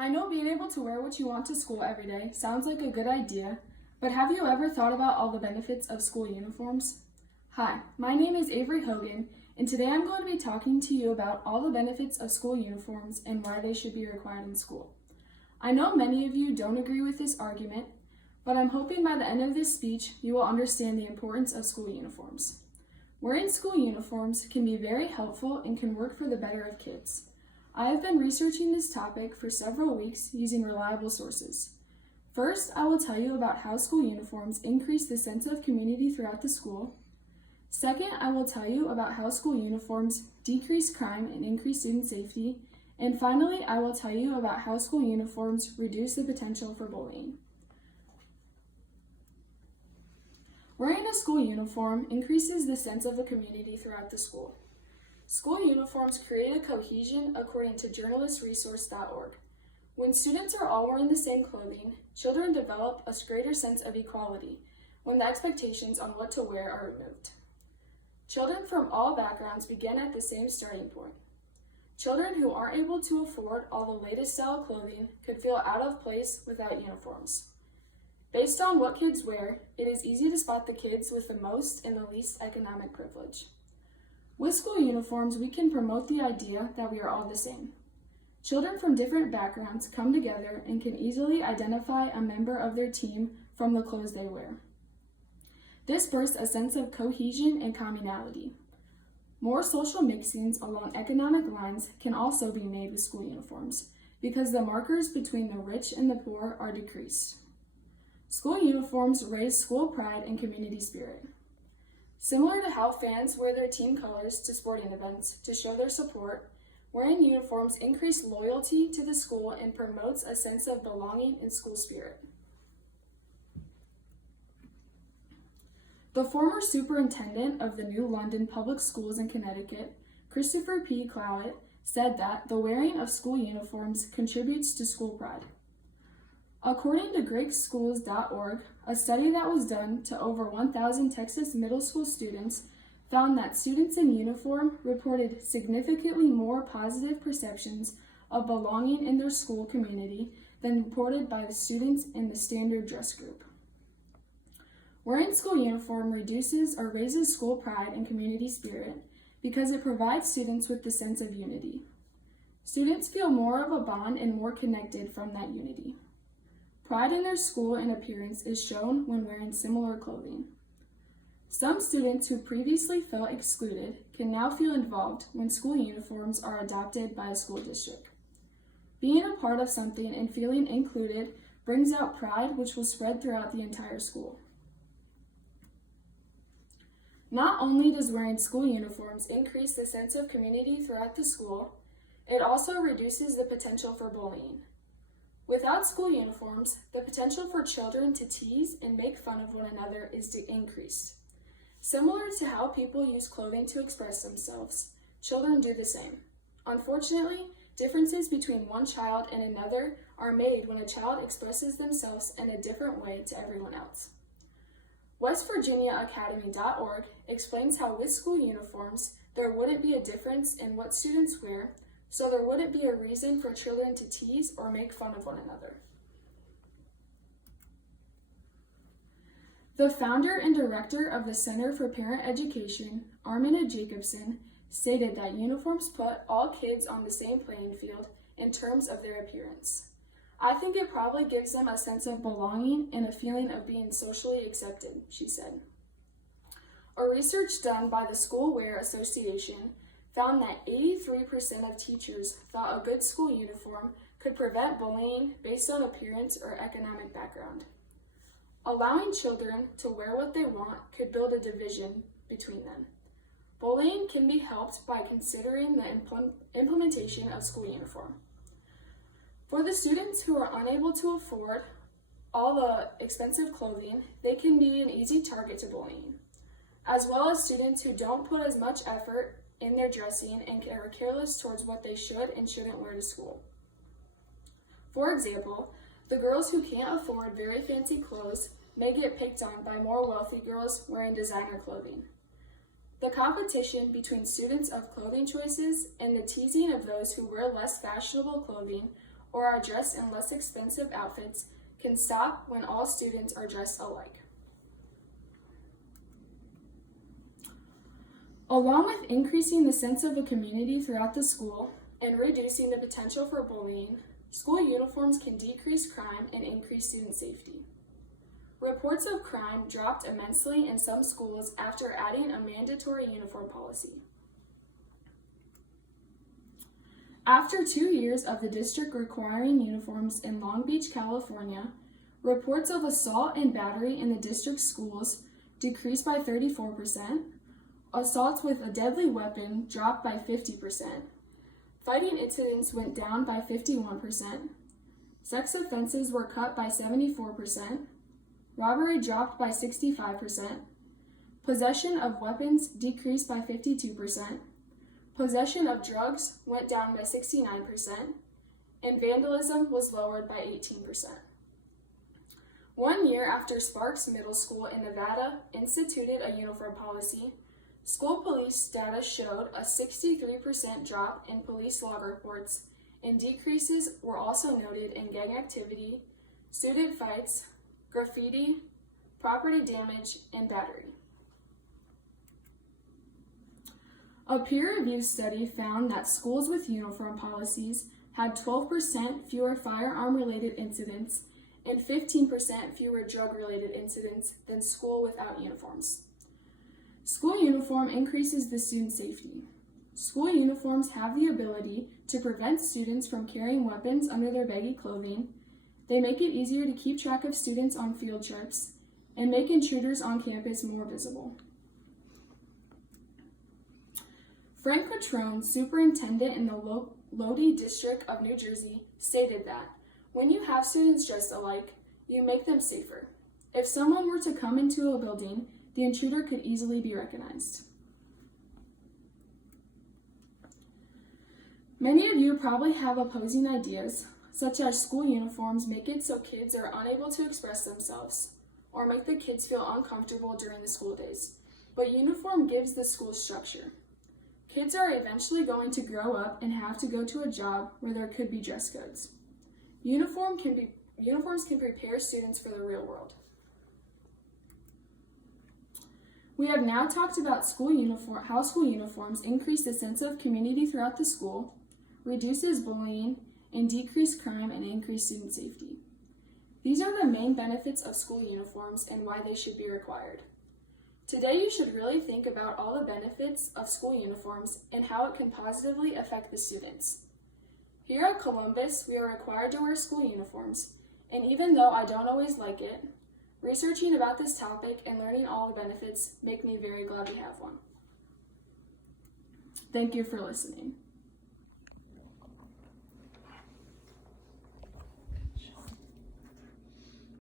I know being able to wear what you want to school every day sounds like a good idea, but have you ever thought about all the benefits of school uniforms? Hi, my name is Avery Hogan, and today I'm going to be talking to you about all the benefits of school uniforms and why they should be required in school. I know many of you don't agree with this argument, but I'm hoping by the end of this speech you will understand the importance of school uniforms. Wearing school uniforms can be very helpful and can work for the better of kids. I have been researching this topic for several weeks using reliable sources. First, I will tell you about how school uniforms increase the sense of community throughout the school. Second, I will tell you about how school uniforms decrease crime and increase student safety. And finally, I will tell you about how school uniforms reduce the potential for bullying. Wearing a school uniform increases the sense of the community throughout the school. School uniforms create a cohesion according to journalistresource.org. When students are all wearing the same clothing, children develop a greater sense of equality when the expectations on what to wear are removed. Children from all backgrounds begin at the same starting point. Children who aren't able to afford all the latest style clothing could feel out of place without uniforms. Based on what kids wear, it is easy to spot the kids with the most and the least economic privilege. With school uniforms, we can promote the idea that we are all the same. Children from different backgrounds come together and can easily identify a member of their team from the clothes they wear. This bursts a sense of cohesion and communality. More social mixings along economic lines can also be made with school uniforms because the markers between the rich and the poor are decreased. School uniforms raise school pride and community spirit. Similar to how fans wear their team colors to sporting events to show their support, wearing uniforms increase loyalty to the school and promotes a sense of belonging and school spirit. The former superintendent of the New London Public Schools in Connecticut, Christopher P. Clowett, said that the wearing of school uniforms contributes to school pride. According to GreekSchools.org, a study that was done to over 1,000 Texas middle school students found that students in uniform reported significantly more positive perceptions of belonging in their school community than reported by the students in the standard dress group. Wearing school uniform reduces or raises school pride and community spirit because it provides students with the sense of unity. Students feel more of a bond and more connected from that unity. Pride in their school and appearance is shown when wearing similar clothing. Some students who previously felt excluded can now feel involved when school uniforms are adopted by a school district. Being a part of something and feeling included brings out pride, which will spread throughout the entire school. Not only does wearing school uniforms increase the sense of community throughout the school, it also reduces the potential for bullying. Without school uniforms, the potential for children to tease and make fun of one another is increased. Similar to how people use clothing to express themselves, children do the same. Unfortunately, differences between one child and another are made when a child expresses themselves in a different way to everyone else. WestVirginiaAcademy.org explains how with school uniforms, there wouldn't be a difference in what students wear, so there wouldn't be a reason for children to tease or make fun of one another. The founder and director of the Center for Parent Education, Armina Jacobson, stated that uniforms put all kids on the same playing field in terms of their appearance. I think it probably gives them a sense of belonging and a feeling of being socially accepted, she said. A research done by the School Wear Association found that 83% of teachers thought a good school uniform could prevent bullying based on appearance or economic background. Allowing children to wear what they want could build a division between them. Bullying can be helped by considering the implementation of school uniform. For the students who are unable to afford all the expensive clothing, they can be an easy target to bullying, as well as students who don't put as much effort in their dressing and are careless towards what they should and shouldn't wear to school. For example, the girls who can't afford very fancy clothes may get picked on by more wealthy girls wearing designer clothing. The competition between students of clothing choices and the teasing of those who wear less fashionable clothing or are dressed in less expensive outfits can stop when all students are dressed alike. Along with increasing the sense of a community throughout the school and reducing the potential for bullying, school uniforms can decrease crime and increase student safety. Reports of crime dropped immensely in some schools after adding a mandatory uniform policy. After 2 years of the district requiring uniforms in Long Beach, California, reports of assault and battery in the district schools decreased by 34%, assaults with a deadly weapon dropped by 50%, fighting incidents went down by 51%, sex offenses were cut by 74%, robbery dropped by 65%, possession of weapons decreased by 52%, possession of drugs went down by 69%, and vandalism was lowered by 18%. 1 year after Sparks Middle School in Nevada instituted a uniform policy, school police data showed a 63% drop in police log reports, and decreases were also noted in gang activity, student fights, graffiti, property damage, and battery. A peer-reviewed study found that schools with uniform policies had 12% fewer firearm-related incidents and 15% fewer drug-related incidents than schools without uniforms. School uniform increases the student safety. School uniforms have the ability to prevent students from carrying weapons under their baggy clothing. They make it easier to keep track of students on field trips and make intruders on campus more visible. Frank Catrone, superintendent in the Lodi District of New Jersey, stated that when you have students dressed alike, you make them safer. If someone were to come into a building, the intruder could easily be recognized. Many of you probably have opposing ideas, such as school uniforms make it so kids are unable to express themselves, or make the kids feel uncomfortable during the school days. But uniform gives the school structure. Kids are eventually going to grow up and have to go to a job where there could be dress codes. Uniforms can prepare students for the real world. We have now talked about how school uniforms increase the sense of community throughout the school, reduces bullying, and decrease crime and increase student safety. These are the main benefits of school uniforms and why they should be required. Today, you should really think about all the benefits of school uniforms and how it can positively affect the students. Here at Columbus, we are required to wear school uniforms, and even though I don't always like it, researching about this topic and learning all the benefits make me very glad we have one. Thank you for listening.